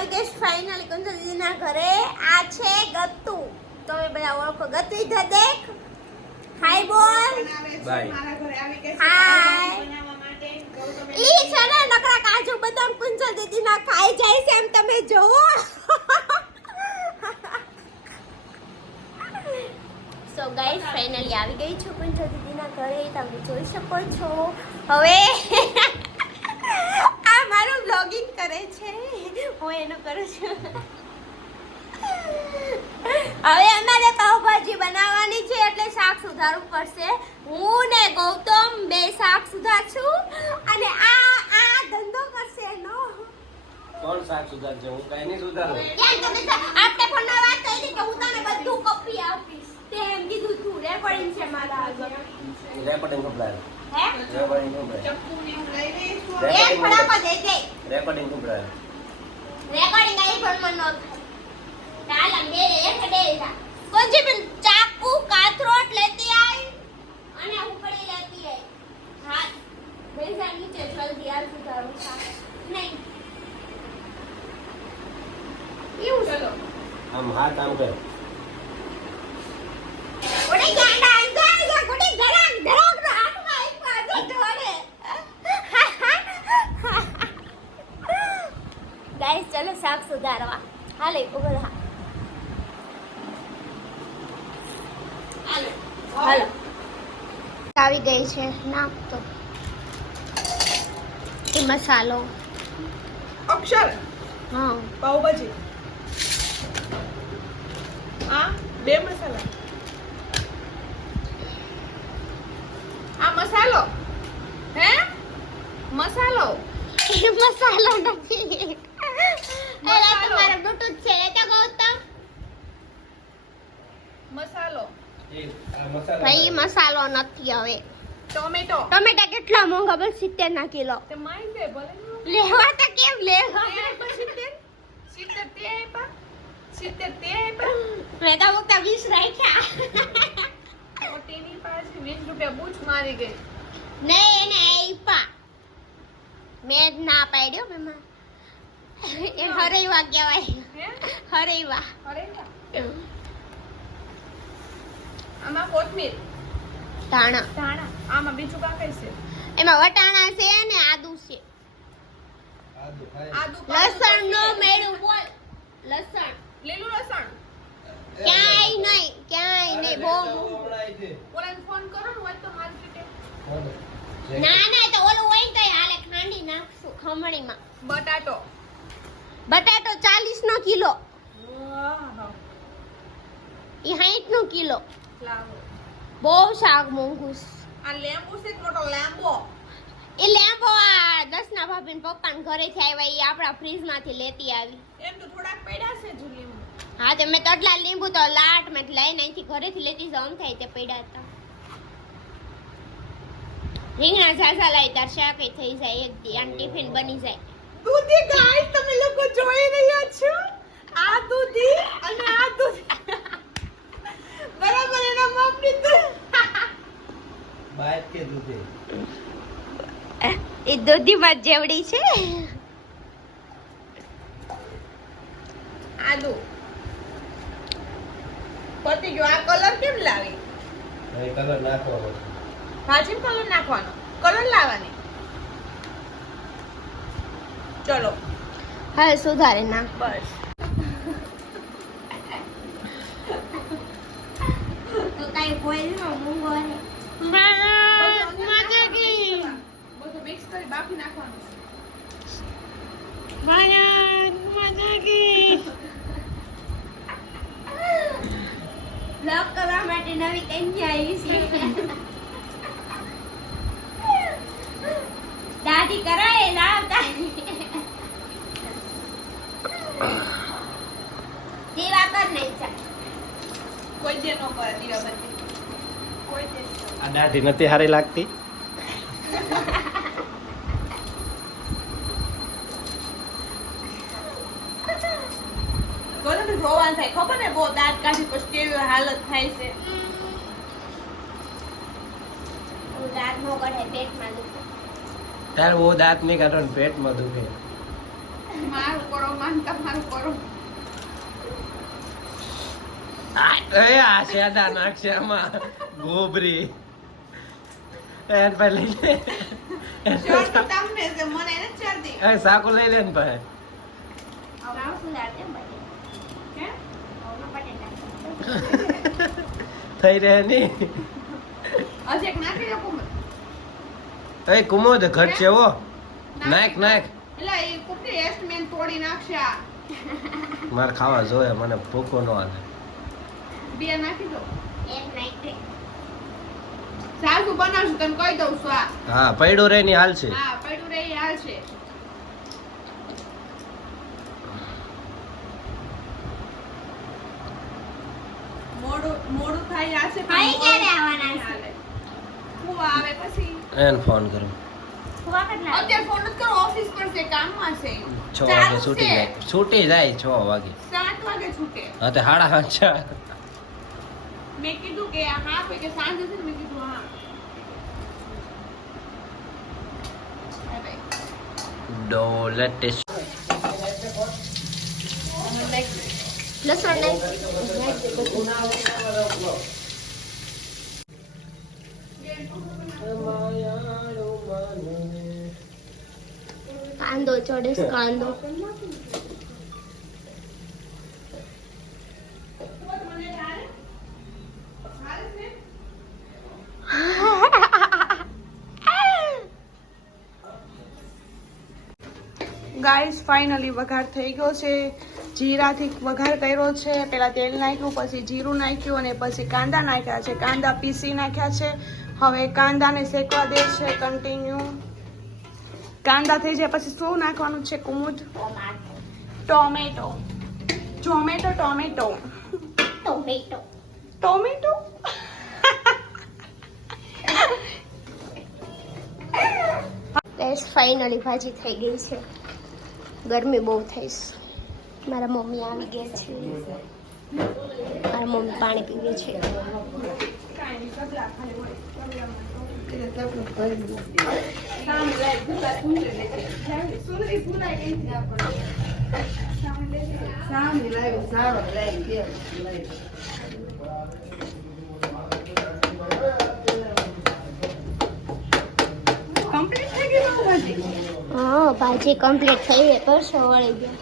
આવી ગઈ ફાઇનલી કુંજલ દીદીના ઘરે આ છે ગત્તુ. તમે બધા ઓળખો ગત્તુ. ઇધર દેખ. હાય બોલ બાય હાય ઈ છે ને નકરા કાજુ બદામ કુંજલ દીદીના ખાઈ જાય છે એમ તમે જોવો. સો ગાઈસ ફાઇનલી આવી ગઈ છું કુંજલ દીદીના ઘરે. તમે જોઈ શકો છો. હવે આ મારું બ્લોગિંગ કરે છે હું એનું કરું છું. હવે અમારે પાવભાજી બનાવવાની છે એટલે શાક સુધારવું પડશે. હું ને ગૌતમ બે શાક સુધારશું અને આ આ ધંધો કરશે એનો. કોણ શાક સુધારશે? હું કઈ નહીં સુધારું. તમે આપણે ફોનમાં વાત કરી કે હું તને બધું કપી આપીશ. તે એમ કીધું તું રેકોર્ડિંગ છે મારા આગળ. રેકોર્ડિંગ કપડાં હે? રેકોર્ડિંગ કપડાં એક ફટાફટ દે દે રેકોર્ડિંગ કપડાં રેકોર્ડિંગ આવી પણ મન ન ચાલ આમ એક બે કોઈ પણ ચાકુ કાથરોટ લેતી આય. અને ઉપડી લેતી આય. હાથ બેસા નીચે જલ્દી આ સુધારો. નહીં. એવું ચલો આમ હાથ આમ કર. ઊભો રહા હાલો હાલો આવી ગઈ છે નાખ તો એ મસાલો અક્ષર હા પાઉભાજી આ બે મસાલા આ મસાલો હે મસાલો એ મસાલો નથી એલા બ્લૂટૂથ છે એ ગૌતમ મસાલો. એ આ મસાલા ભાઈ મસાલો નથી હવે. ટોમેટો. ટમેટા કેટલા મોંઘા બસ સિત્તેર ના કિલો. તે માઈ દે ભલે ને. લેવા તો કેમ લેવા? સિત્તેર? સિત્તેર તે આપ્યા સિત્તેર તે આપ્યા મેં તો ફક્ત વીસ રાખ્યા. તેની પાસે વીસ રૂપિયા બૂચ મારી ગઈ. નહીં એને આપ્યા મેં જ ના પાડ્યો મેમાં એ હરૈવા કહેવાય. હરૈવા. આમાં કોથમીર? ધાણા. ધાણા. આમાં બીજું કા કઈ છે? એમાં વટાણા છે ને આદુ છે. આદુ ખાય. આદુ લસણ નો મેળું બોલ લસણ. લીલું લસણ? ક્યાંય નહીં ક્યાંય નહીં બહુ ઓલાને ફોન કરો ને હોય તો માર્કેટે? ના ના તો ઓલું હોય ને તો હાલે ખાંડી નાખશું ખમણીમાં. બટાટો. બટાટો ચાલીસ નો કિલો. એ સાઠ નો કિલો. લાવો. બહુ શાક મોંઘું. છે. આ લેંબુ છે કે મોટો લેંબો? એ લેમ્બો આ દસ ના ભાભી પપ્પાને ઘરેથી આવ્યા એ આપણા ફ્રીજમાંથી લેતી આવી. એમ તો થોડાક પડ્યા છે જો લીંબુ હા તો મેં તો આટલા લીંબુ તો લાટ મેં લઈને અહીંથી ઘરેથી લેતી જાઉં થાય તે પડ્યા હતા. રીંગણા ઝાઝા લાવી તાર શાક થઈ જાય એક દી અને ટિફિન બની જાય. દૂધી ગાય તમે લોકો જોઈ રહ્યા છો? આ દૂધી અને આ દૂધી બરાબર એના મમ્મી દૂધ બાય કે દૂધી? એ દૂધીમાં જેવડી છે આદુ પતી ગયો આ કલર કેમ લાવી હવે કલર નાખવાનો ભાજી કલર નાખવાનો કલર લાવવાની ચલો હવે સુધારે ના. બસ. તો કઈ કોઈ મૂંગો બધું મિક્સ કરી બાફી નાખવાનું બ્લોક કરવા માટે નવી કન્યા આવી છે. દાદી કરાય લાવતા. દેવા કર નહીં ચા કોઈ દે નો કરે દીવાબત્તી કોઈ દે આ દાઢી નથી સારી લાગતી. કોને થાય. ખબર ને બહુ દાંત કાઢી પછી કેવી હાલત થાય છે. દાંત નો કઢે પેટમાં દુખે. તારે બહુ દાંત નહીં કાઢો પેટમાં દુખે. મારું કરો ભગવાન તમારું કરો. આ શેડા નાખશે આમાં ગોબરી એન પર લઈ લે. છે એ સાકુ લઈ લે ને ભાઈ. આવું થઈ રહે ની. નાખી એ કુમોદ ઘટશે હો. નાખ નાખ એટલે એ કુકરી એસ્ટ તોડી નાખશે મારે ખાવા જોઈએ મને ભૂખો ન હાલે. બે નાખી દો. એક સાસુ બનાવશું તને કહી દઉં છું આ હા પૈડું રે ની હાલ છે. હા પડ્યું રે હાલ છે. મોડું મોડું થાય આ છે ભાઈ ક્યારે આવવાના છે? હું આવે પછી. એને ફોન કરો. અત્યારે ફોન જ કરો ઓફિસ પર છે કામમાં છે. છ વાગે છૂટી જાય. છૂટી જાય છ વાગે. સાત વાગે છૂટે. હા તે સાડા પાંચ ચાર મેં કીધું કે આ હા કોઈ કે સાંજે છે ને મેં કીધું ગાઈસ ફાઇનલી વઘાર થઈ ગયો છે. જીરાથી વઘાર કર્યો છે. પેલા તેલ નાખ્યું પછી જીરું નાખ્યું અને પછી કાંદા નાખ્યા છે. કાંદા પીસી નાખ્યા છે. હવે કાંદાને શેકવા દે છે કન્ટિન્યુ કાંદા થઈ જાય પછી શું નાખવાનું છે Kumud? Tomato. Tomato tomato. Tomato. Tomato? Finally ભાજી થઈ ગઈ છે. ગરમી બહુ થઈ છે. મારા મમ્મી આવી ગયા છે. મારા મમ્મી પાણી પીવે છે. કમ્પ્લીટ થઈ ભાજી? હા ભાજી કમ્પ્લીટ થઈ ગઈ. પરસો વળી ગયો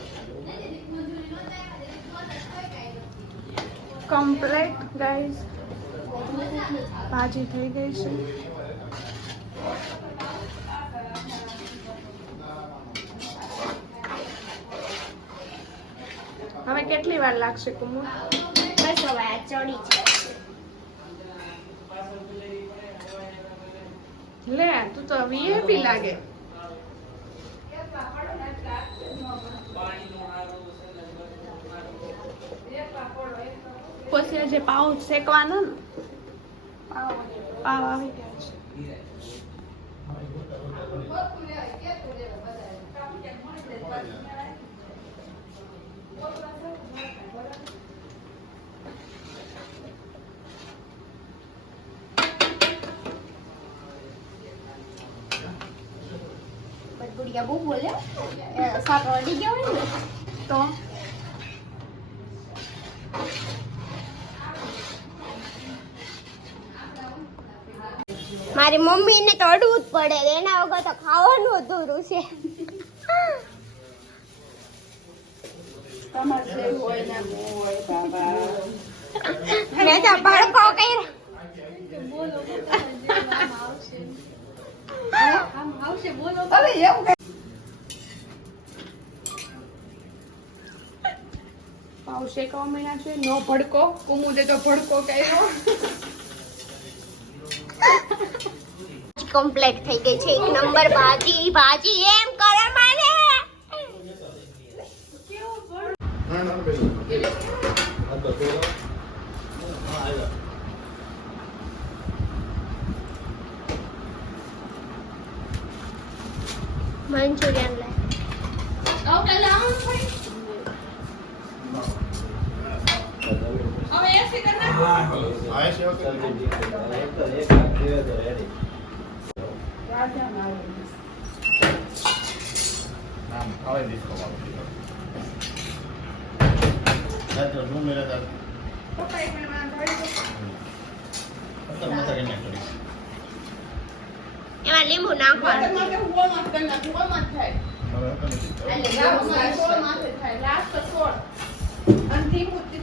કમ્પ્લીટ ગાઈઝ ભાજી થઈ ગઈ છે. હવે કેટલી વાર લાગશે કુમુ બસ હવે આ ચડી છે. લે તું તો વીએપી લાગે. પછી જે પાઉં શેકવાના ને? પાવ આવી ગયા. છે. બટબુડિયા બહુ બોલે. એ સાપ અડી ગયો હોય ને? તો? મારી મમ્મીને તો અડવું જ પડે એના વગર તો ખાવાનું અધૂરું છે. મેં તો ભડકો કર્યો. પાવ શેકવા માંડ્યા છે નો ભડકો. કુમુદે તો ભડકો કર્યો. કમ્પ્લીટ થઈ ગઈ છે. એક નંબર ભાજી. ભાજી એમ કરે મારે. મંચુરિયન લે હવે એસી કરી નાખો રાત્રે રૂમ લેતા પપ્પા એક મિનિટ મને ધરી દો. અંદર મથા કરી નાખી એમાં લીંબુ નાખવાનું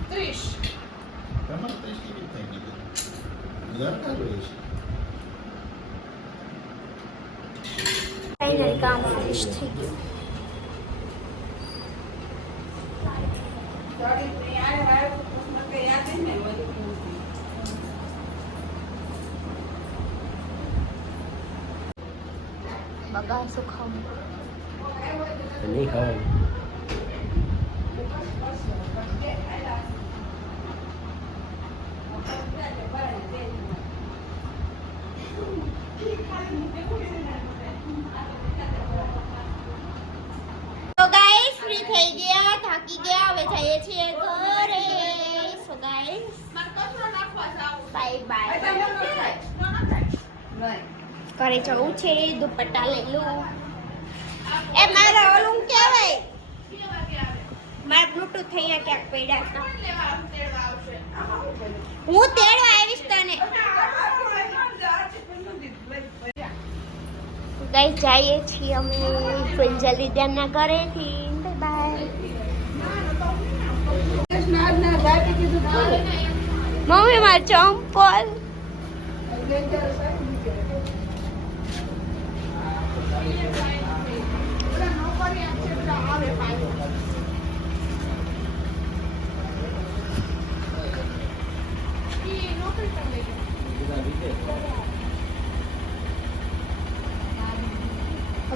ત્રીસ. તમારે તો ઈ કેવી થઈ ગઈ છે ફાઇનલ કામ ફિનિશ થઈ ગયું બગા જ નહીં ખાવાનું ફ્રી થઈ ગયા થાકી ગયા હવે જઈએ છીએ ઘરે સો ગાઈસ મારે કચરો નાખવા જાવું. બાય બાય એટલે એમ ન થાય. ન, ન થાય. નહીં. ઘરે જવું છે દુપટ્ટા લઈ લઉં એ મારા ઓલું કહેવાય બે વાગે આવે. મારા બ્લૂટૂથ થઈ ગયા ક્યાંક પડ્યા હું તેડવા આવીશ તને. ગઈ જઈએ છીએ અમે ફ્રેન્ડ ના ઘરેથી. બાય મમ્મી, માર ચંપલ. આ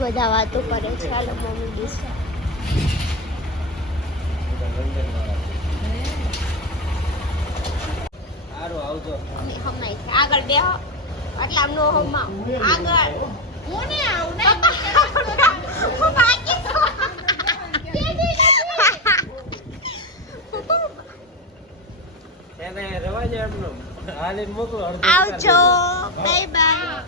બધા વાતો કરે છે. હાલો મમ્મી હમણાં આગળ બે એટલે આમનો હમણાં. આગળ. હું ને આવું ને હું બાકી છું. એને રવા જાય એમનો હાલીને મોકલો અડધો આવજો. બાય બાય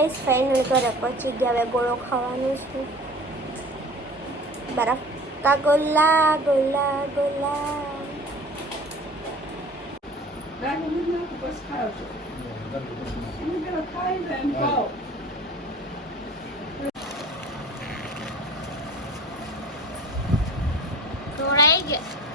ગાઈસ ફાઇનલ ઘરે પહોંચી ગયા હવે ગોળો ખાવાનું છે. બરફ કા ગોલા ગોલા ગોલા ઢોળાઈ ગયા.